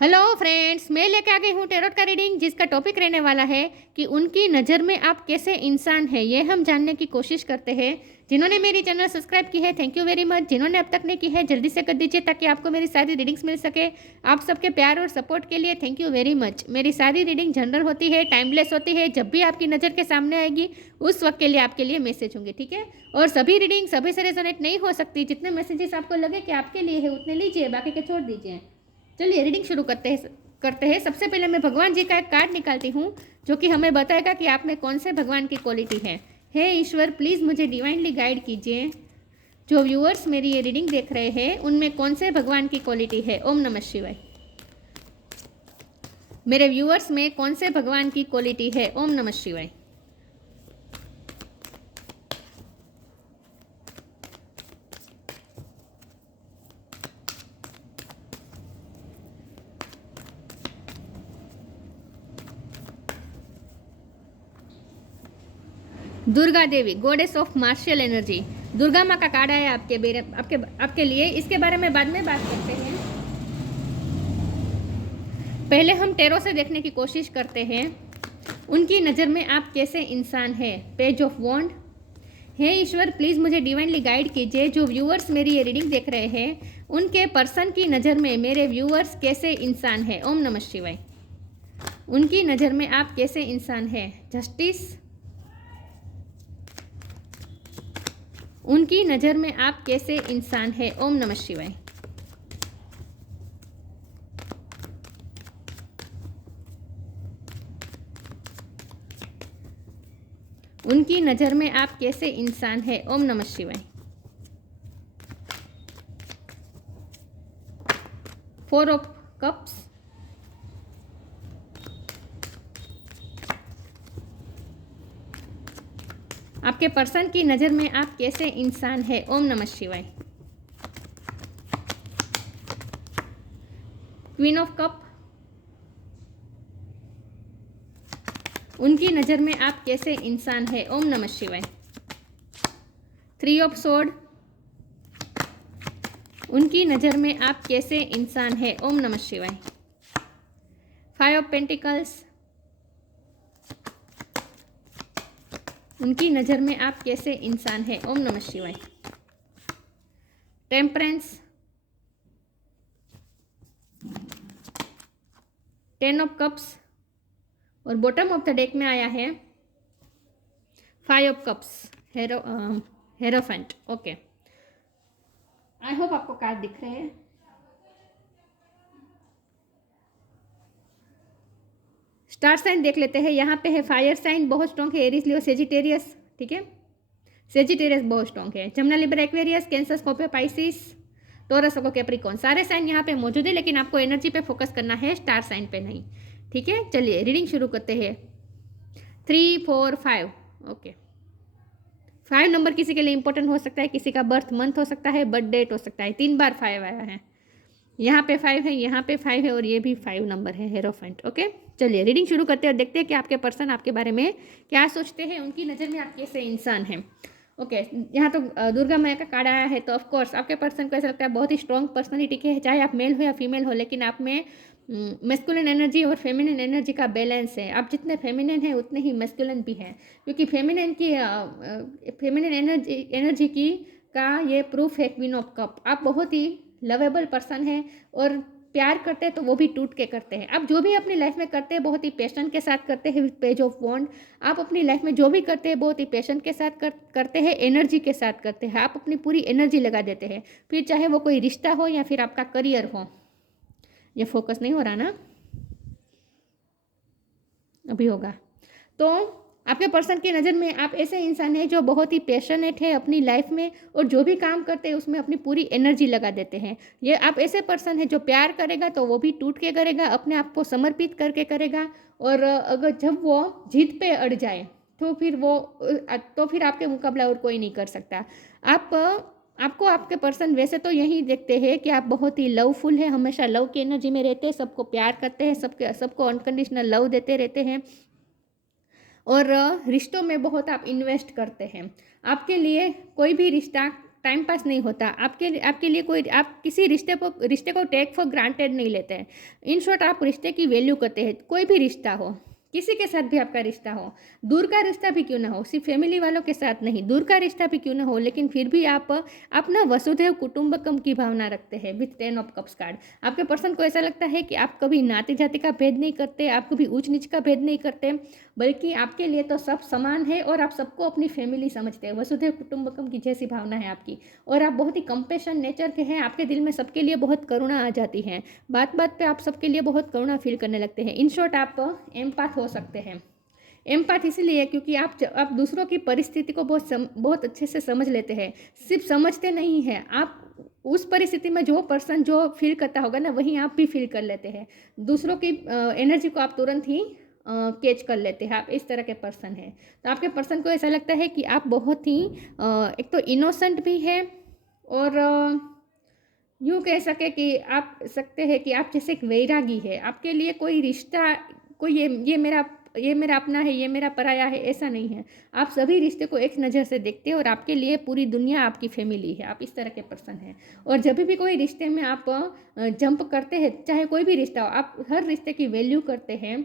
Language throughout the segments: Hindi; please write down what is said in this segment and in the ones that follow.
हेलो फ्रेंड्स, मैं लेके आ गई हूँ टैरोट का रीडिंग, जिसका टॉपिक रहने वाला है कि उनकी नज़र में आप कैसे इंसान है। ये हम जानने की कोशिश करते हैं। जिन्होंने मेरी चैनल सब्सक्राइब की है, थैंक यू वेरी मच। जिन्होंने अब तक नहीं की है, जल्दी से कर दीजिए ताकि आपको मेरी सारी रीडिंग्स मिल सके। आप सबके प्यार और सपोर्ट के लिए थैंक यू वेरी मच। मेरी सारी रीडिंग जनरल होती है, टाइमलेस होती है। जब भी आपकी नज़र के सामने आएगी उस वक्त के लिए आपके लिए मैसेज होंगे, ठीक है। और सभी रीडिंग सभी से रेजोनेट नहीं हो सकती। जितने मैसेजेस आपको लगे कि आपके लिए है उतने लीजिए, बाकी के छोड़ दीजिए। चलिए रीडिंग शुरू करते हैं। सबसे पहले मैं भगवान जी का एक कार्ड निकालती हूँ जो कि हमें बताएगा कि आप में कौन से भगवान की क्वालिटी है। हे ईश्वर, प्लीज़ मुझे डिवाइनली गाइड कीजिए। जो व्यूअर्स मेरी ये रीडिंग देख रहे हैं उनमें कौन से भगवान की क्वालिटी है। ओम नमः शिवाय। मेरे व्यूअर्स में कौन से भगवान की क्वालिटी है। ओम नमः शिवाय। Durga Devi, goddess of martial energy. Durga माँ का कार्ड आया आपके लिए। इसके बारे में बाद में बात करते हैं। पहले हम टैरो से देखने की कोशिश करते हैं उनकी नज़र में आप कैसे इंसान है। Page of wands. हे ईश्वर, प्लीज़ मुझे डिवाइनली गाइड कीजिए। जो व्यूअर्स मेरी ये रीडिंग देख रहे हैं उनके पर्सन की नज़र में मेरे व्यूअर्स कैसे इंसान है। ओम नमः शिवाय। उनकी नज़र में आप कैसे इंसान है। जस्टिस। उनकी नज़र में आप कैसे इंसान है। ओम नमः शिवाय। उनकी नज़र में आप कैसे इंसान है। ओम नमः शिवाय। Four of cups. आपके पर्सन की नज़र में आप कैसे इंसान है। ओम नमः शिवाय। Queen of cup. उनकी नज़र में आप कैसे इंसान है। ओम नमः शिवाय। Three of sword. उनकी नज़र में आप कैसे इंसान है। ओम नमः शिवाय। Five of pentacles. उनकी नज़र में आप कैसे इंसान है। ओम नमः शिवाय। टेम्परेंस। Ten of cups. और बॉटम ऑफ द डेक में आया है five of cups. Hierophant. Okay, I hope आपको कार्ड दिख रहे हैं। स्टार साइन देख लेते हैं। यहाँ पे है फायर साइन, बहुत स्ट्रॉन्ग है। एरीज, लियो, सेजिटेरियस, ठीक है। सेजिटेरियस बहुत स्ट्रॉन्ग है। Jamuna, Libra, Aquarius, cancer, Scorpio, Pisces, taurus, Capricorn, सारे साइन यहाँ पे मौजूद है, लेकिन आपको एनर्जी पे फोकस करना है, स्टार साइन पे नहीं, ठीक है। चलिए रीडिंग शुरू करते हैं। 3, 4, 5। ओके, 5 नंबर किसी के लिए इंपॉर्टेंट हो सकता है, किसी का बर्थ मंथ हो सकता है, बर्थ डेट हो सकता है। 3 बार 5 आया है। यहाँ पे 5 है, यहाँ पे 5 है, और ये भी 5 नंबर है, हेरोफेंट। ओके, चलिए रीडिंग शुरू करते हैं और देखते हैं कि आपके पर्सन आपके बारे में क्या सोचते हैं। उनकी नज़र में आप कैसे इंसान हैं। ओके, यहाँ तो दुर्गा मैया का कार्ड आया है, तो ऑफकोर्स आपके पर्सन को ऐसा लगता है बहुत ही स्ट्रॉन्ग पर्सनैलिटी है, चाहे आप मेल हो या फीमेल हो, लेकिन आप में मैस्कुलिन एनर्जी और फेमिनिन एनर्जी का बैलेंस है। आप जितने फेमिनिन हैं उतने ही मैस्कुलिन भी हैं, क्योंकि फेमिनिन एनर्जी की का ये प्रूफ है क्वीन ऑफ कप। आप बहुत ही लवेबल पर्सन है और प्यार करते हैं तो वो भी टूट के करते हैं। आप जो भी अपनी लाइफ में करते हैं बहुत ही पैशन के साथ करते हैं। विद पेज ऑफ वॉन्ड, आप अपनी लाइफ में जो भी करते हैं बहुत ही पैशन के साथ करते हैं, एनर्जी के साथ करते हैं। आप अपनी पूरी एनर्जी लगा देते हैं, फिर चाहे वो कोई रिश्ता हो या फिर आपका करियर हो। ये फोकस नहीं हो रहा ना, अभी होगा। तो आपके पर्सन की नज़र में आप ऐसे इंसान हैं जो बहुत ही पैशनेट है अपनी लाइफ में, और जो भी काम करते हैं उसमें अपनी पूरी एनर्जी लगा देते हैं। ये आप ऐसे पर्सन है जो प्यार करेगा तो वो भी टूट के करेगा, अपने आप को समर्पित करके करेगा। और अगर जब वो जीत पे अड़ जाए तो फिर आपके मुकाबला और कोई नहीं कर सकता। आपको आपके पर्सन वैसे तो यही देखते हैं कि आप बहुत ही लवफुल है, हमेशा लव की एनर्जी में रहते हैं, सबको प्यार करते हैं, सबको अनकंडीशनल लव देते रहते हैं, और रिश्तों में बहुत आप इन्वेस्ट करते हैं। आपके लिए कोई भी रिश्ता टाइम पास नहीं होता, आपके लिए कोई, आप किसी रिश्ते को टेक फॉर ग्रांटेड नहीं लेते हैं। इन शॉर्ट आप रिश्ते की वैल्यू करते हैं। कोई भी रिश्ता हो, किसी के साथ भी आपका रिश्ता हो, दूर का रिश्ता भी क्यों ना हो, सिर्फ फैमिली वालों के साथ नहीं, दूर का रिश्ता भी क्यों ना हो, लेकिन फिर भी आप अपना वसुधैव कुटुंबकम की भावना रखते हैं विथ 10 ऑफ कप्स कार्ड। आपके पर्सन को ऐसा लगता है कि आप कभी नाते जाति का भेद नहीं करते, आप कभी ऊंच नीच का भेद नहीं करते, बल्कि आपके लिए तो सब समान है और आप सबको अपनी फैमिली समझते हैं। वसुधैव कुटुंबकम की जैसी भावना है आपकी, और आप बहुत ही कंपेशन नेचर के हैं। आपके दिल में सबके लिए बहुत करुणा आ जाती है, बात बात पे आप सबके लिए बहुत करुणा फील करने लगते हैं। इन शॉर्ट आप एम्पैथ हो सकते हैं। एम्पैथ इसलिए क्योंकि आप दूसरों की परिस्थिति को बहुत अच्छे से समझ लेते हैं। सिर्फ समझते नहीं हैं, आप उस परिस्थिति में जो पर्सन जो फील करता होगा ना, वहीं आप भी फील कर लेते हैं। दूसरों की एनर्जी को आप तुरंत ही कैच कर लेते हैं। आप इस तरह के पर्सन हैं। तो आपके पर्सन को ऐसा लगता है कि आप बहुत ही एक तो इनोसेंट भी है, और यूँ कह सके कि आप जैसे एक वैरागी है। आपके लिए कोई रिश्ता, कोई ये मेरा अपना है, ये मेरा पराया है, ऐसा नहीं है। आप सभी रिश्ते को एक नज़र से देखते हैं और आपके लिए पूरी दुनिया आपकी फैमिली है। आप इस तरह के पर्सन हैं। और जब भी कोई रिश्ते में आप जंप करते हैं, चाहे कोई भी रिश्ता हो, आप हर रिश्ते की वैल्यू करते हैं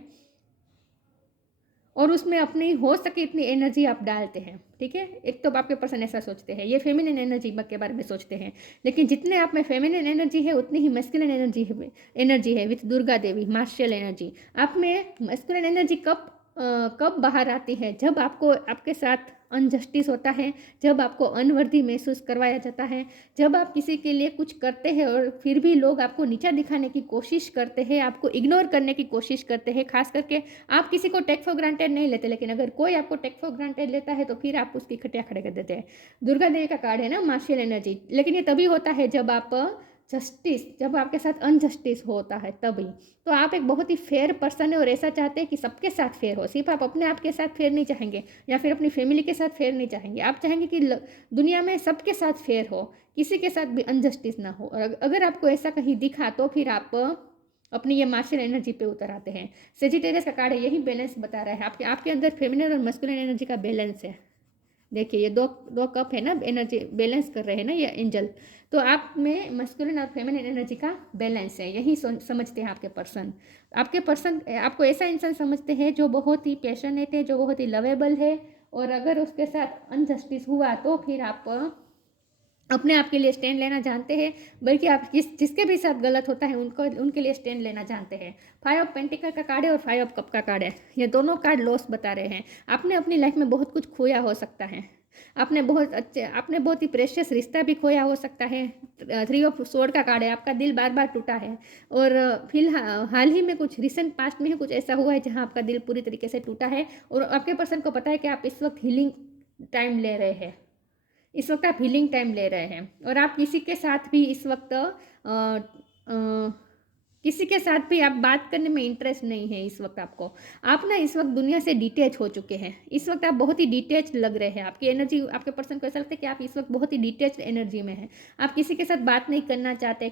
और उसमें अपनी हो सके इतनी एनर्जी आप डालते हैं। ठीक है, एक तो आपके पर्सन ऐसा सोचते हैं, ये फेमिनिन एनर्जी के बारे में सोचते हैं। लेकिन जितने आप में फेमिनिन एनर्जी है, उतनी ही मैस्कुलिन एनर्जी है with Durga Devi, martial energy. आप में मैस्कुलिन एनर्जी कब बाहर आती है? जब आपके साथ अनजस्टिस होता है, जब आपको अनवर्दी महसूस करवाया जाता है, जब आप किसी के लिए कुछ करते हैं और फिर भी लोग आपको नीचा दिखाने की कोशिश करते हैं, आपको इग्नोर करने की कोशिश करते हैं। खास करके आप किसी को टेक फॉर ग्रांटेड नहीं लेते, लेकिन अगर कोई आपको टेक फॉर ग्रांटेड लेता है तो फिर आप उसकी खटिया खड़े कर देते हैं। दुर्गा देवी का कार्ड है ना, मार्शियल एनर्जी। लेकिन ये तभी होता है जब जब आपके साथ अनजस्टिस होता है, तभी। तो आप एक बहुत ही फेयर पर्सन है और ऐसा चाहते हैं कि सबके साथ फेयर हो। सिर्फ आप अपने आप के साथ फेयर नहीं चाहेंगे, या फिर अपनी फैमिली के साथ फेयर नहीं चाहेंगे। आप चाहेंगे कि दुनिया में सबके साथ फेयर हो, किसी के साथ भी अनजस्टिस ना हो। और अगर आपको ऐसा कहीं दिखा तो फिर आप अपनी ये मार्शियल एनर्जी पे उतर आते हैं। सेजिटेरियस का कार्ड है, यही बैलेंस बता रहा है। आपके अंदर फेमिनिन और मस्कुलिन एनर्जी का बैलेंस है। देखिए ये दो कप है ना, एनर्जी बैलेंस कर रहे हैं ना ये एंजल। तो आप में मस्कुलिन और फेमिनिन एनर्जी का बैलेंस है, यही समझते हैं आपके पर्सन। आपको ऐसा इंसान समझते हैं जो बहुत ही पैशनेट है, जो बहुत ही लवेबल है। और अगर उसके साथ अनजस्टिस हुआ तो फिर आप अपने आप के लिए स्टैंड लेना जानते हैं, बल्कि आप जिसके भी साथ गलत होता है उनके लिए स्टैंड लेना जानते हैं। 5 ऑफ पेंटिकल का कार्ड है और 5 ऑफ कप का कार्ड है। ये दोनों कार्ड लॉस बता रहे हैं। आपने अपनी लाइफ में बहुत कुछ खोया हो सकता है। आपने बहुत ही प्रेशियस रिश्ता भी खोया हो सकता है। 3 ऑफ स्वॉर्ड का कार्ड है, आपका दिल बार बार टूटा है। और हाल ही में कुछ रिसेंट पास्ट में कुछ ऐसा हुआ है जहाँ आपका दिल पूरी तरीके से टूटा है, और आपके पर्सन को पता है कि आप इस वक्त हीलिंग टाइम ले रहे हैं। इस वक्त आप हीलिंग टाइम ले रहे हैं, और आप किसी के साथ भी इस वक्त किसी के साथ भी आप बात करने में इंटरेस्ट नहीं है। इस वक्त आप ना इस वक्त दुनिया से डिटैच हो चुके हैं। इस वक्त आप बहुत ही डिटैच लग रहे हैं। आपकी एनर्जी, आपके पर्सन को ऐसा लगता है कि आप इस वक्त बहुत ही डिटैच एनर्जी में हैं। आप किसी के साथ बात नहीं करना चाहते,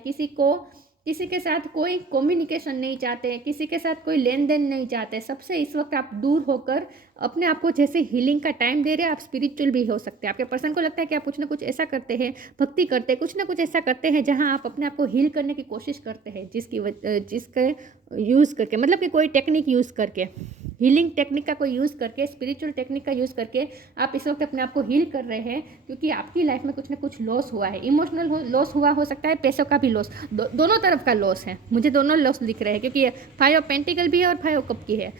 किसी के साथ कोई कम्युनिकेशन नहीं चाहते, किसी के साथ कोई लेन देन नहीं चाहते। सबसे इस वक्त आप दूर होकर अपने आप को जैसे हीलिंग का टाइम दे रहे हैं। आप स्पिरिचुअल भी हो सकते हैं। आपके पर्सन को लगता है कि आप कुछ ना कुछ ऐसा करते हैं, भक्ति करते हैं, कुछ ना कुछ ऐसा करते हैं जहां आप अपने आप को हील करने की कोशिश करते हैं, जिसके यूज़ करके, मतलब कि कोई टेक्निक यूज़ करके, हीलिंग टेक्निक का कोई यूज़ करके, स्पिरिचुअल टेक्निक का यूज़ करके आप इस वक्त अपने आप को हील कर रहे हैं। क्योंकि आपकी लाइफ में कुछ ना कुछ लॉस हुआ है। इमोशनल लॉस हुआ हो सकता है, पैसों का भी लॉस, दोनों तरफ का लॉस है। मुझे दोनों लॉस दिख रहे हैं, क्योंकि ये 5 ऑफ पेंटिकल भी है और 5 ऑफ कप की है,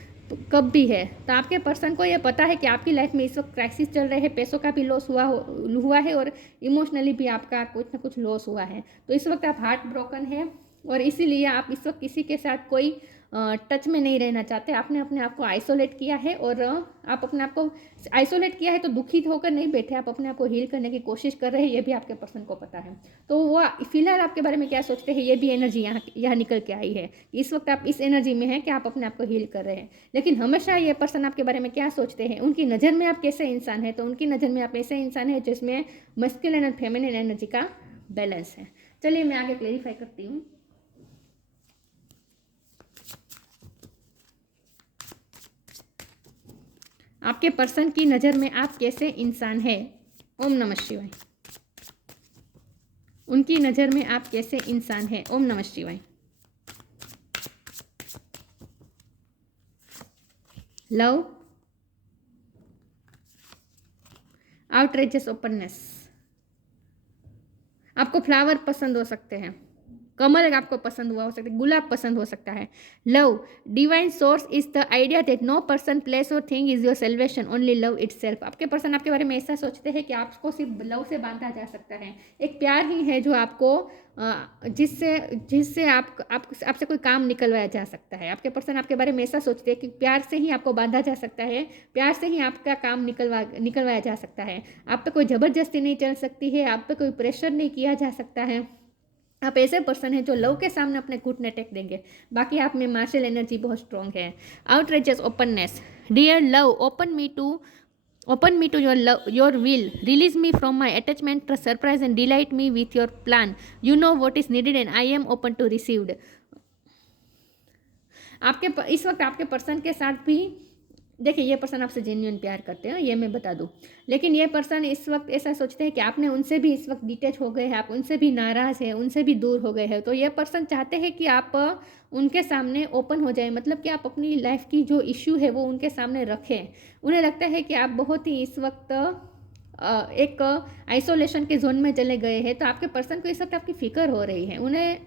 कप भी है। तो आपके पर्सन को ये पता है कि आपकी लाइफ में इस वक्त क्राइसिस चल रहे हैं, पैसों का भी लॉस हुआ है और इमोशनली भी आपका कुछ ना कुछ लॉस हुआ है। तो इस वक्त आप हार्ट ब्रोकन है, और इसीलिए आप इस वक्त किसी के साथ कोई टच में नहीं रहना चाहते। आपने अपने आप को आइसोलेट किया है, और आप अपने आप को आइसोलेट किया है तो दुखी होकर नहीं बैठे, आप अपने आप को हील करने की कोशिश कर रहे हैं। ये भी आपके पर्सन को पता है। तो वो फिलहाल आपके बारे में क्या सोचते हैं, ये भी एनर्जी यहाँ निकल के आई है। इस वक्त आप इस एनर्जी में हैं कि आप अपने आप को हील कर रहे हैं। लेकिन हमेशा ये पर्सन आपके बारे में क्या सोचते हैं, उनकी नज़र में आप कैसे इंसान है, तो उनकी नज़र में आप ऐसे इंसान है जिसमें मस्कुलिन और फेमिनिन एनर्जी का बैलेंस है। चलिए मैं आगे क्लेरिफाई करती हूँ। आपके पर्सन की नज़र में आप कैसे इंसान है। ओम नमः शिवाय। उनकी नज़र में आप कैसे इंसान हैं। ओम नमः शिवाय। Love, outrageous openness. आपको फ्लावर पसंद हो सकते हैं, कमल आपको पसंद हुआ हो सकता है, गुलाब पसंद हो सकता है। Love, divine source is the idea that no person place or thing is your salvation, only love itself. आपके पर्सन आपके बारे में ऐसा सोचते हैं कि आपको सिर्फ लव से बांधा जा सकता है। एक प्यार ही है जो आपको जिससे जिससे आपसे कोई काम निकलवाया जा सकता है। आपके पर्सन आपके बारे में ऐसा सोचते हैं कि प्यार से ही आपको बांधा जा सकता है, प्यार से ही आपका काम निकलवाया जा सकता है। आप पे कोई ज़बरदस्ती नहीं चल सकती है, आप पे कोई प्रेशर नहीं किया जा सकता है। आप ऐसे पर्सन हैं जो लव के सामने अपने घुटने टेक देंगे। बाकी आप में मार्शल एनर्जी बहुत स्ट्रॉन्ग है। Outrageous openness. Dear love, open me to your will, release me from my attachment, surprise and delight me with your plan, you know what is needed and I am open to received. इस वक्त आपके पर्सन के साथ भी देखिए, ये पर्सन आपसे जेन्युइन प्यार करते हैं, ये मैं बता दूं। लेकिन ये पर्सन इस वक्त ऐसा सोचते हैं कि आपने उनसे भी इस वक्त डिटैच हो गए हैं, आप उनसे भी नाराज़ हैं, उनसे भी दूर हो गए हैं। तो ये पर्सन चाहते हैं कि आप उनके सामने ओपन हो जाए, मतलब कि आप अपनी लाइफ की जो इश्यू है वो उनके सामने रखें। उन्हें लगता है कि आप बहुत ही इस वक्त एक आइसोलेशन के जोन में चले गए हैं। तो आपके पर्सन को इस वक्त आपकी फ़िक्र हो रही है, उन्हें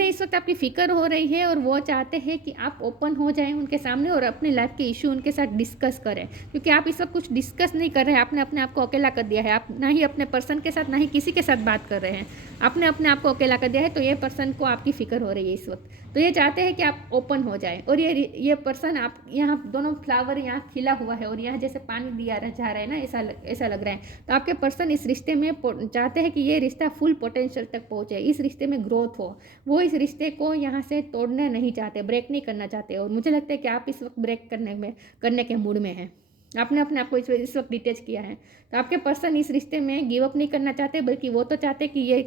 इस वक्त आपकी फ़िक्र हो रही है, और वो चाहते हैं कि आप ओपन हो जाएं उनके सामने और अपने लाइफ के इशू उनके साथ डिस्कस करें। क्योंकि आप इस वक्त कुछ डिस्कस नहीं कर रहे हैं, आपने अपने आप को अकेला कर दिया है। आप ना ही अपने पर्सन के साथ ना ही किसी के साथ बात कर रहे हैं, आपने अपने आप को अकेला कर दिया है। तो ये पर्सन को आपकी फ़िक्र हो रही है इस वक्त। तो ये चाहते हैं कि आप ओपन हो जाए। और ये पर्सन, आप यहाँ दोनों फ्लावर यहाँ खिला हुआ है और यहाँ जैसे पानी दिया जा रहा है ना, ऐसा लग रहा है। तो आपके पर्सन इस रिश्ते में चाहते हैं कि ये रिश्ता फुल पोटेंशियल तक पहुँचे, इस रिश्ते में ग्रोथ हो। वो इस रिश्ते को यहाँ से तोड़ना नहीं चाहते, ब्रेक नहीं करना चाहते। और मुझे लगता है कि आप इस वक्त ब्रेक करने के मूड में हैं। आपने अपने आप को इस वक्त डिटेच किया है। तो आपके पर्सन इस रिश्ते में गिव अप नहीं करना चाहते, बल्कि वो तो चाहते कि ये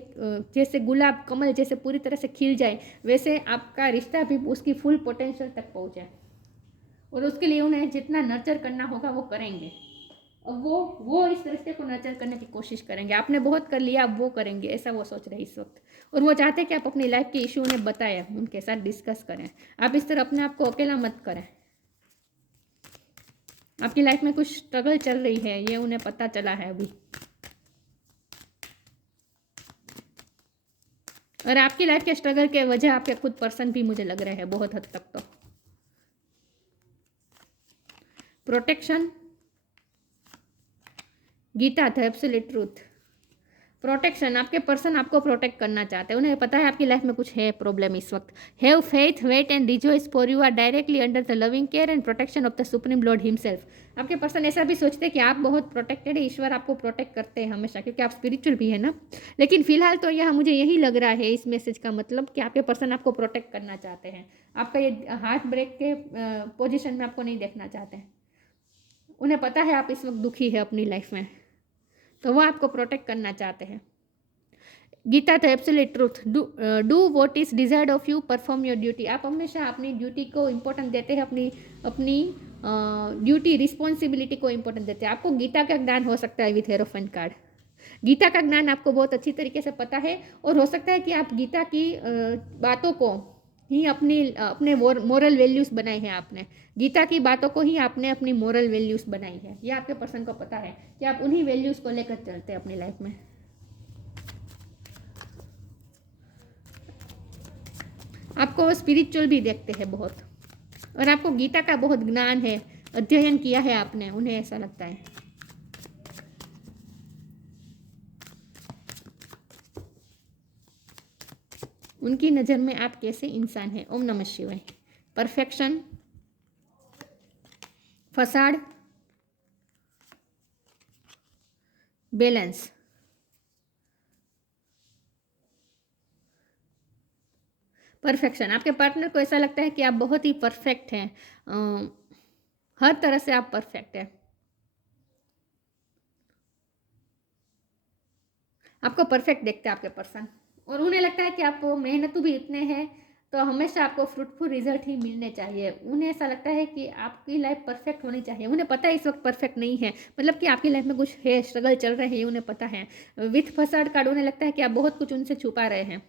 जैसे गुलाब कमल जैसे पूरी तरह से खिल जाए, वैसे आपका रिश्ता भी उसकी फुल पोटेंशियल तक पहुँचे। और उसके लिए उन्हें जितना नर्चर करना होगा वो करेंगे। अब वो इस रिश्ते को नर्चर करने की कोशिश करेंगे। आपने बहुत कर लिया, अब वो करेंगे, ऐसा वो सोच रहे हैं इस वक्त। और वो चाहते हैं कि आप अपनी लाइफ के इशू उन्हें बताएं, उनके साथ डिस्कस करें। आप इस तरह अपने आप को अकेला मत करें। आपकी लाइफ में कुछ स्ट्रगल चल रही है, ये उन्हें पता चला है अभी। और आपकी लाइफ के स्ट्रगल के वजह आपके खुद पर्सन भी मुझे लग रहे हैं बहुत हद तक। तो protection, Gita the absolute truth. Protection, आपके पर्सन आपको प्रोटेक्ट करना चाहते हैं। उन्हें पता है आपकी लाइफ में कुछ है प्रॉब्लम इस वक्त। Have faith, wait and rejoice, for you are directly under the loving care and protection of the supreme lord himself. आपके पर्सन ऐसा भी सोचते हैं कि आप बहुत प्रोटेक्टेड है, ईश्वर आपको प्रोटेक्ट करते हैं हमेशा, क्योंकि आप स्पिरिचुअल भी है ना। लेकिन फिलहाल तो यह मुझे यही लग रहा है इस मैसेज का मतलब, कि आपके पर्सन आपको प्रोटेक्ट करना चाहते हैं। आपका ये हार्ट ब्रेक के पोजिशन में आपको नहीं देखना चाहते हैं। उन्हें पता है आप इस वक्त दुखी है अपनी लाइफ में, तो वो आपको प्रोटेक्ट करना चाहते हैं। Gita the absolute truth. Do what is desired of you, perform your duty. आप हमेशा अपनी ड्यूटी को इंपॉर्टेंट देते हैं, अपनी ड्यूटी रिस्पॉन्सिबिलिटी को इंपॉर्टेंट देते हैं। आपको गीता का ज्ञान हो सकता है विथ हेरोफेंट कार्ड। गीता का ज्ञान आपको बहुत अच्छी तरीके से पता है, और हो सकता है कि आप गीता की बातों को ही अपने मोरल वैल्यूज़ बनाए हैं। आपने गीता की बातों को ही आपने अपनी मोरल वैल्यूज़ बनाई है। ये आपके पर्सन को पता है कि आप उन्हीं वैल्यूज़ को लेकर चलते हैं अपनी लाइफ में। आपको वो स्पिरिचुअल भी देखते हैं बहुत, और आपको गीता का बहुत ज्ञान है, अध्ययन किया है आपने, उन्हें ऐसा लगता है। उनकी नज़र में आप कैसे इंसान हैं। ओम नमः शिवाय। Perfection, facade, balance. परफेक्शन, आपके पार्टनर को ऐसा लगता है कि आप बहुत ही परफेक्ट हैं, हर तरह से आप परफेक्ट हैं। आपको परफेक्ट देखते हैं आपके पर्सन, और उन्हें लगता है कि आप मेहनतू भी इतने हैं, तो हमेशा आपको फ्रूटफुल रिजल्ट ही मिलने चाहिए। उन्हें ऐसा लगता है कि आपकी लाइफ परफेक्ट होनी चाहिए। उन्हें पता है इस वक्त परफेक्ट नहीं है, मतलब कि आपकी लाइफ में कुछ है, स्ट्रगल चल रहे हैं, ये उन्हें पता है। विथ फसाड कार्ड, उन्हें लगता है कि आप बहुत कुछ उनसे छुपा रहे हैं।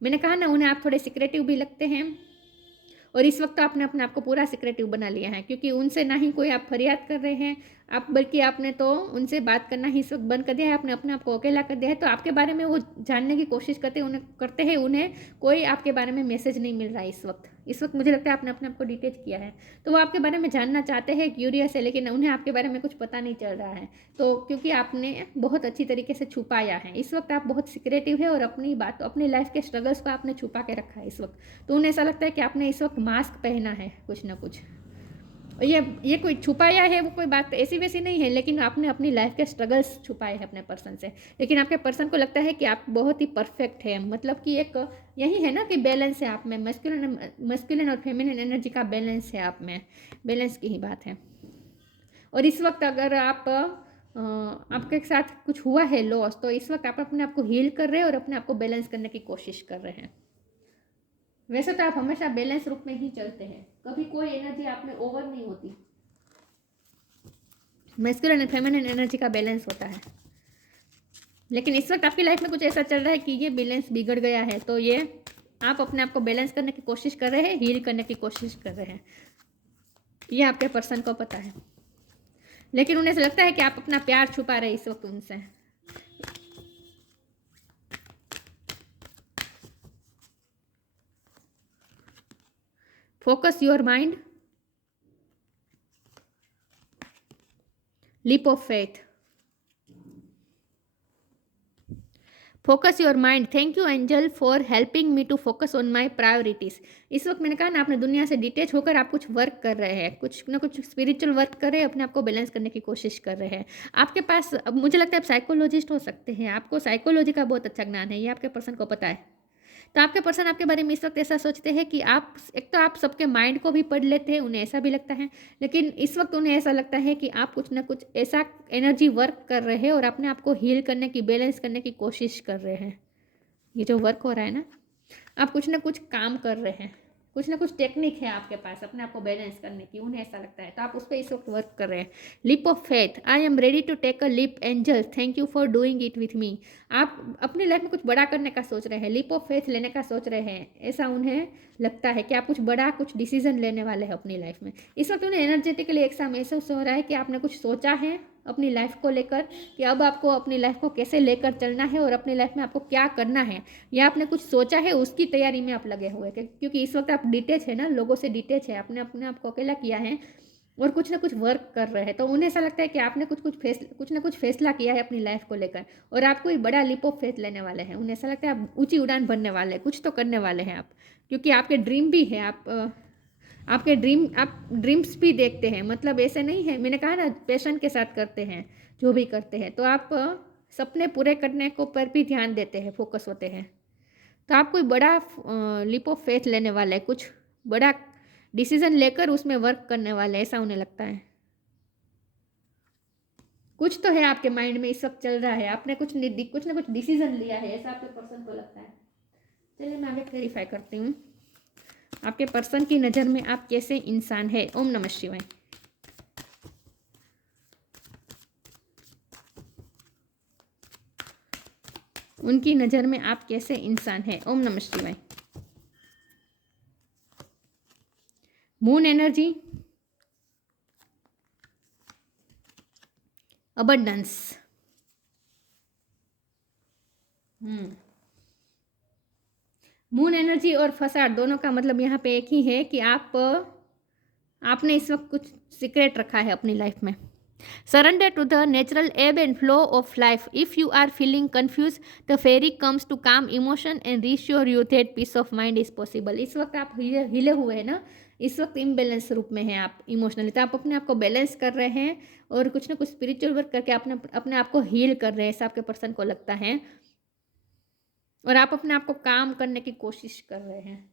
मैंने कहा ना, उन्हें आप थोड़े सिक्रेटिव भी लगते हैं, और इस वक्त आपने अपने आप को पूरा सिक्रेटिव बना लिया है, क्योंकि उनसे ना ही कोई आप फरियाद कर रहे हैं आप, बल्कि आपने तो उनसे बात करना ही इस वक्त बंद कर दिया है। आपने अपने आप को अकेला कर दिया है। तो आपके बारे में वो जानने की कोशिश करते हैं, उन्हें कोई आपके बारे में मैसेज नहीं मिल रहा है इस वक्त मुझे लगता है आपने अपने आप को डिटेच किया है। तो वो आपके बारे में जानना चाहते हैं, क्यूरियस है, लेकिन उन्हें आपके बारे में कुछ पता नहीं चल रहा है। तो क्योंकि आपने बहुत अच्छी तरीके से छुपाया है, इस वक्त आप बहुत सिक्रेटिव है, और अपनी बात, अपनी लाइफ के स्ट्रगल्स को आपने छुपा के रखा है इस वक्त। तो उन्हें ऐसा लगता है कि आपने इस वक्त मास्क पहना है कुछ ना कुछ। ये कोई छुपाया है, वो कोई बात ऐसी वैसी नहीं है, लेकिन आपने अपनी लाइफ के स्ट्रगल्स छुपाए हैं अपने पर्सन से। लेकिन आपके पर्सन को लगता है कि आप बहुत ही परफेक्ट है, मतलब कि एक यही है ना कि बैलेंस है आप में, मस्कुलिन और फेमिनिन एनर्जी का बैलेंस है आप में, बैलेंस की ही बात है। और इस वक्त अगर आपके साथ कुछ हुआ है लॉस, तो इस वक्त आप अपने आप को हील कर रहे हैं और अपने आप को बैलेंस करने की कोशिश कर रहे हैं। वैसे तो आप हमेशा बैलेंस रूप में ही चलते हैं, कभी कोई एनर्जी आप में ओवर नहीं होती। मैस्कुलिन और फेमिनिन एनर्जी का बैलेंस होता है, लेकिन इस वक्त आपकी लाइफ में कुछ ऐसा चल रहा है कि ये बैलेंस बिगड़ गया है। तो ये आप अपने आप को बैलेंस करने की कोशिश कर रहे हैं, हील करने की कोशिश कर रहे हैं, ये आपके पर्सन को पता है। लेकिन उन्हें लगता है कि आप अपना प्यार छुपा रहे हैं इस वक्त उनसे। Focus your mind, leap of faith, focus your mind. Thank you angel for helping me to focus on my priorities. इस वक्त मैंने कहा ना, आपने दुनिया से डिटेच होकर आप कुछ वर्क कर रहे हैं, कुछ ना कुछ स्पिरिचुअल वर्क कर रहे हैं, अपने आप को बैलेंस करने की कोशिश कर रहे हैं। आपके पास, अब मुझे लगता है आप साइकोलॉजिस्ट हो सकते हैं, आपको साइकोलॉजी का बहुत अच्छा ज्ञान है, ये आपके पर्सन को पता है। तो आपके पर्सन आपके बारे में इस वक्त ऐसा सोचते हैं कि आप, एक तो आप सबके माइंड को भी पढ़ लेते हैं, उन्हें ऐसा भी लगता है, लेकिन इस वक्त उन्हें ऐसा लगता है कि आप कुछ ना कुछ ऐसा एनर्जी वर्क कर रहे हैं और अपने आप को हील करने की, बैलेंस करने की कोशिश कर रहे हैं। ये जो वर्क हो रहा है ना, आप कुछ ना कुछ काम कर रहे हैं, कुछ ना कुछ टेक्निक है आपके पास अपने आप को बैलेंस करने की, उन्हें ऐसा लगता है। तो आप उस पर इस वक्त वर्क कर रहे हैं। Leap of faith, I am ready to take a leap angel, thank you for doing it with me. आप अपनी लाइफ में कुछ बड़ा करने का सोच रहे हैं, लिप ऑफ फेथ लेने का सोच रहे हैं, ऐसा उन्हें लगता है कि आप कुछ बड़ा, कुछ डिसीजन लेने वाले हैं अपनी लाइफ में। इस वक्त उन्हें एनर्जेटिकली ऐसा महसूस हो रहा है कि आपने कुछ सोचा है अपनी लाइफ को लेकर, कि अब आपको अपनी लाइफ को कैसे लेकर चलना है और अपनी लाइफ में आपको क्या करना है, या आपने कुछ सोचा है, उसकी तैयारी में आप लगे हुए हैं। क्योंकि इस वक्त आप डिटेच है ना, लोगों से डिटेच है, आपने अपने आप को अकेला किया है और कुछ ना कुछ वर्क कर रहे हैं। तो उन्हें ऐसा लगता है कि आपने कुछ ना कुछ फैसला किया है अपनी लाइफ को लेकर, और आप कोई बड़ा लीप ऑफ फेथ लेने वाले हैं। उन्हें ऐसा लगता है आप ऊंची उड़ान भरने वाले हैं, कुछ तो करने वाले हैं आप, क्योंकि आपके ड्रीम भी है, आपके आप ड्रीम्स भी देखते हैं, मतलब ऐसे नहीं है, मैंने कहा ना पैशन के साथ करते हैं जो भी करते हैं। तो आप सपने पूरे करने को पर भी ध्यान देते हैं, फोकस होते हैं। तो आप कोई बड़ा लीप ऑफ फेथ लेने वाले हैं, कुछ बड़ा डिसीजन लेकर उसमें वर्क करने वाले, ऐसा उन्हें लगता है। कुछ तो है आपके माइंड में इस वक्त चल रहा है, आपने कुछ ना कुछ डिसीजन लिया है, ऐसा आपके पर्सन को लगता है। चलिए मैं आगे क्लेरिफाई करती हूँ, आपके पर्सन की नज़र में आप कैसे इंसान है। ओम नमः शिवाय। उनकी नज़र में आप कैसे इंसान है। ओम नमः शिवाय। Moon energy, abundance. Moon energy और फसाड दोनों का मतलब यहाँ पे एक ही है कि आपने इस वक्त कुछ सीक्रेट रखा है अपनी लाइफ में। Surrender to the natural ebb and flow of life. If you are feeling confused, the fairy comes to calm emotion and reassure you that peace of mind is possible. इस वक्त आप हिले हुए हैं ना, इस वक्त इम्बेलेंस रूप में हैं आप इमोशनली, तो आप अपने आप को बैलेंस कर रहे हैं और कुछ ना कुछ स्पिरिचुअल वर्क करके अपने आप को हील कर रहे हैं, ऐसा आपके पर्सन को लगता है। और आप अपने आप को काम करने की कोशिश कर रहे हैं,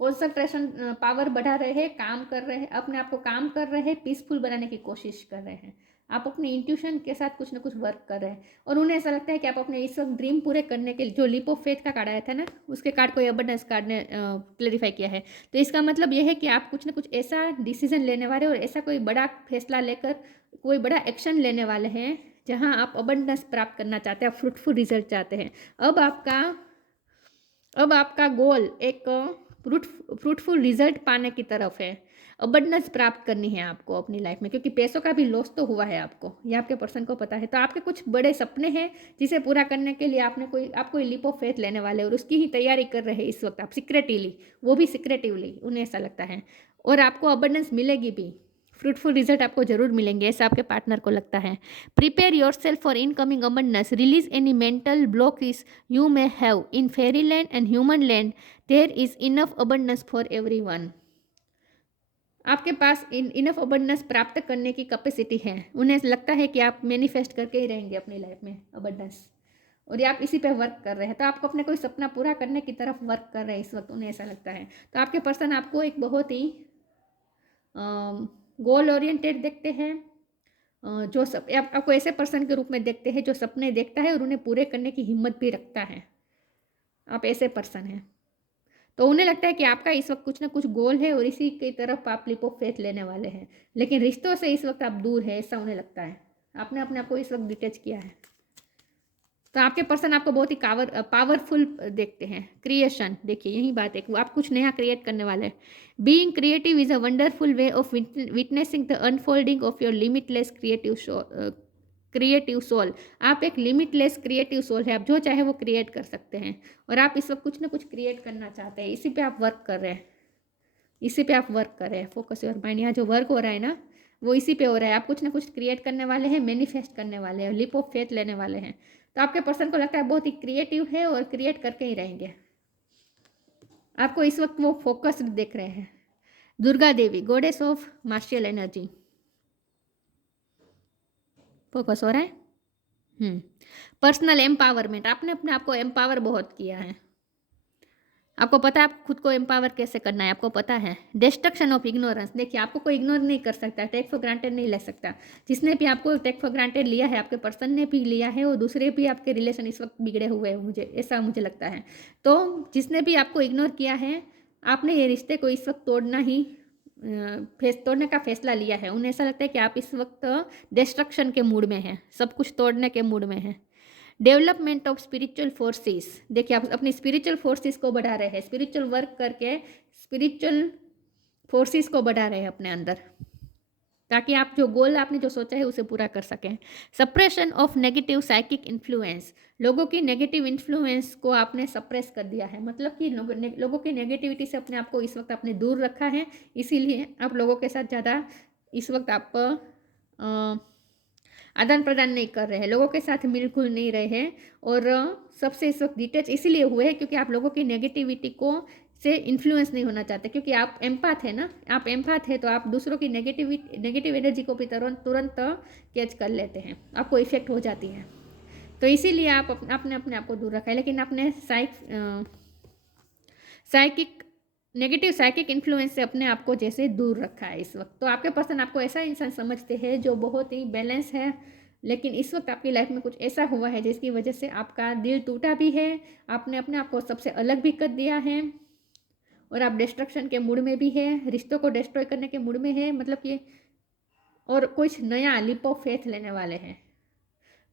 कॉन्सेंट्रेशन पावर बढ़ा रहे हैं, काम कर रहे हैं, अपने आप को काम कर रहे हैं, पीसफुल बनाने की कोशिश कर रहे हैं। आप अपने इंट्यूशन के साथ कुछ ना कुछ वर्क कर रहे हैं और उन्हें ऐसा लगता है कि आप अपने इस वक्त ड्रीम पूरे करने के लिए, जो लीप ऑफ फेथ का कार्ड आया था ना, उसके कार्ड को अबंडेंस कार्ड ने क्लेरिफाई किया है। तो इसका मतलब यह है कि आप कुछ ना कुछ ऐसा डिसीजन लेने वाले और ऐसा कोई बड़ा फैसला लेकर कोई बड़ा एक्शन लेने वाले हैं जहाँ आप अबंडेंस प्राप्त करना चाहते हैं, आप फ्रूटफुल रिजल्ट चाहते हैं। अब आपका गोल एक फ्रूटफुल रिजल्ट पाने की तरफ है, अबंडेंस प्राप्त करनी है आपको अपनी लाइफ में, क्योंकि पैसों का भी लॉस तो हुआ है आपको, ये आपके पर्सन को पता है। तो आपके कुछ बड़े सपने हैं जिसे पूरा करने के लिए आप कोई लीप ऑफ फेथ लेने वाले और उसकी ही तैयारी कर रहे हैं इस वक्त आप सीक्रेटिवली, वो भी सीक्रेटिवली, उन्हें ऐसा लगता है। और आपको अबंडेंस मिलेगी भी, फ्रूटफुल रिजल्ट आपको जरूर मिलेंगे, ऐसा आपके पार्टनर को लगता है। Prepare yourself for incoming abundance, release any mental blockage you may have in fairy land and human land, there is enough abundance for everyone. आपके पास इनफ अबंडेंस प्राप्त करने की कैपेसिटी है, उन्हें लगता है कि आप मैनिफेस्ट करके ही रहेंगे अपनी लाइफ में अबंडेंस, और ये आप इसी पे वर्क कर रहे हैं। तो आपको अपने कोई सपना पूरा करने की तरफ वर्क कर रहे हैं इस वक्त, उन्हें ऐसा लगता है। तो आपके पर्सन आपको एक बहुत ही गोल ओरिएंटेड देखते हैं, जो आपको ऐसे पर्सन के रूप में देखते हैं जो सपने देखता है और उन्हें पूरे करने की हिम्मत भी रखता है। आप ऐसे पर्सन हैं, तो उन्हें लगता है कि आपका इस वक्त कुछ ना कुछ गोल है और इसी की तरफ आप लीप ऑफ फेथ लेने वाले हैं, लेकिन रिश्तों से इस वक्त आप दूर है, ऐसा उन्हें लगता है। आपने अपने आप को इस वक्त डिटैच किया है। तो आपके पर्सन आपको बहुत ही पावरफुल देखते हैं। क्रिएशन, देखिए यही बात है, आप कुछ नया क्रिएट करने वाले हैं। Being creative is a wonderful way of witnessing the unfolding of your limitless creative soul. आप एक लिमिटलेस क्रिएटिव सोल है, आप जो चाहे वो क्रिएट कर सकते हैं और आप इस वक्त कुछ ना कुछ क्रिएट करना चाहते हैं, इसी पे आप वर्क कर रहे हैं, इसी पे आप वर्क कर रहे हैं। फोकस योर माइंड, यहाँ जो वर्क हो रहा है ना वो इसी पे हो रहा है। आप कुछ ना कुछ क्रिएट करने वाले हैं, मैनिफेस्ट करने वाले हैं, लीप ऑफ फेथ लेने वाले हैं। तो आपके पर्सन को लगता है बहुत ही क्रिएटिव है और क्रिएट करके ही रहेंगे। आपको इस वक्त वो फोकस्ड देख रहे हैं। Durga Devi, goddess of martial energy, focus हो रहा है। पर्सनल एम्पावरमेंट, आपने अपने आप को एम्पावर बहुत किया है, आपको पता है आप खुद को एम्पावर कैसे करना है, आपको पता है। डिस्ट्रक्शन ऑफ इग्नोरेंस, देखिए आपको कोई इग्नोर नहीं कर सकता, टेक फॉर ग्रांटेड नहीं ले सकता। जिसने भी आपको टेक फॉर ग्रांटेड लिया है, आपके पर्सन ने भी लिया है और दूसरे भी आपके रिलेशन इस वक्त बिगड़े हुए हैं, मुझे लगता है। तो जिसने भी आपको इग्नोर किया है, आपने ये रिश्ते को इस वक्त तोड़ने का फैसला लिया है। उन्हें ऐसा लगता है कि आप इस वक्त डिस्ट्रक्शन के मूड में हैं, सब कुछ तोड़ने के मूड में हैं। डेवलपमेंट ऑफ स्पिरिचुअल फोर्सेस, देखिए आप अपनी स्पिरिचुअल फोर्सेस को बढ़ा रहे हैं, स्पिरिचुअल वर्क करके स्पिरिचुअल फोर्सेस को बढ़ा रहे हैं अपने अंदर, ताकि आप जो गोल आपने जो सोचा है उसे पूरा कर सकें। Suppression of negative psychic influence, लोगों की नेगेटिव इन्फ्लुएंस को आपने सप्रेस कर दिया है, मतलब कि लोगों की नेगेटिविटी से अपने आप को इस वक्त आपने दूर रखा है, इसीलिए आप लोगों के साथ ज़्यादा इस वक्त आप आदान प्रदान नहीं कर रहे हैं, लोगों के साथ मिलजुल नहीं रहे हैं और सबसे इस वक्त डिटैच इसीलिए हुए हैं क्योंकि आप लोगों की नेगेटिविटी को से इन्फ्लुएंस नहीं होना चाहते, क्योंकि आप एम्पाथ है ना, आप एम्पाथ है तो आप दूसरों की नेगेटिव एनर्जी को भी तुरंत कैच कर लेते हैं, आपको इफेक्ट हो जाती है। तो इसीलिए आपने अपने आप को दूर रखा है, लेकिन आपने नेगेटिव साइकिक इन्फ्लुएंस से अपने आप को जैसे दूर रखा है इस वक्त। तो आपके पर्सन आपको ऐसा इंसान समझते हैं जो बहुत ही बैलेंस है, लेकिन इस वक्त आपकी लाइफ में कुछ ऐसा हुआ है जिसकी वजह से आपका दिल टूटा भी है, आपने अपने आप को सबसे अलग भी कर दिया है और आप डिस्ट्रक्शन के मूड में भी है, रिश्तों को डिस्ट्रॉय करने के मूड में है, मतलब कि और कुछ नया लीप ऑफ फेथ लेने वाले हैं,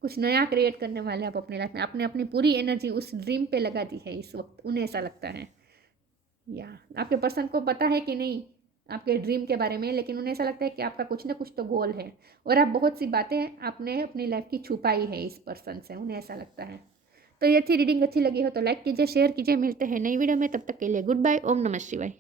कुछ नया क्रिएट करने वाले आप अपनी लाइफ में। आपने अपनी पूरी एनर्जी उस ड्रीम पे लगा दी है इस वक्त, उन्हें ऐसा लगता है। या आपके पर्सन को पता है कि नहीं आपके ड्रीम के बारे में, लेकिन उन्हें ऐसा लगता है कि आपका कुछ ना कुछ तो गोल है और आप बहुत सी बातें आपने अपनी लाइफ की छुपाई है इस पर्सन से, उन्हें ऐसा लगता है। तो ये थी रीडिंग, अच्छी लगी हो तो लाइक कीजिए, शेयर कीजिए, मिलते हैं नई वीडियो में, तब तक के लिए गुड बाय, ओम नमः शिवाय।